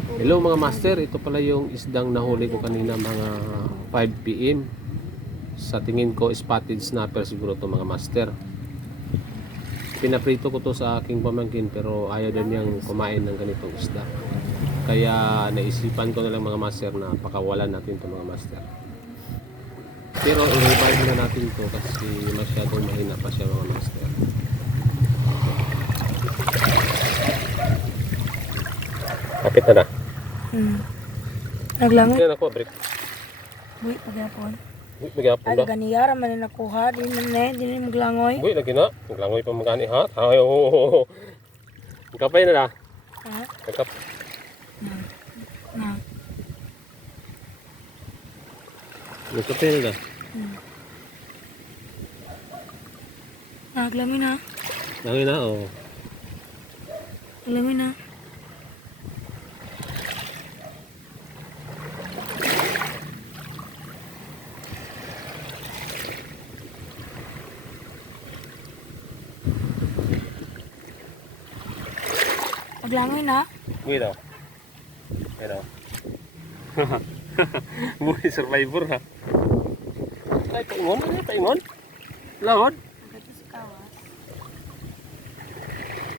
Hello mga master, ito pala yung isdang nahuli ko kanina mga 5 PM. Sa tingin ko spotted snapper siguro to mga master. Pinaprito ko to sa aking pamangkin pero ayaw din niyang kumain ng ganitong isda. Kaya naisipan ko na lang mga master na pakawalan natin to mga master. Pero i-revive na natin to kasi masyadong mahina pa siya mga master. Kapit na na. Naglangoy. Kaya ako, break. Buhi, pagyapon. Uy, magyapon Ay, ba? ganiyara man na nakuha. Di man na, di na maglangoy. Uy, lagi na. Naglangoy pa magani ha. Ay, oo. Kapay na na. Ha? Kakap. Na. Kapay na na. Naglangoy na. Langoy na, oh. Naglangoy na. Maglangoy na. Uy daw. Uy daw. Buhay survivor ha. Ay, paingon. Paingon. Lawad.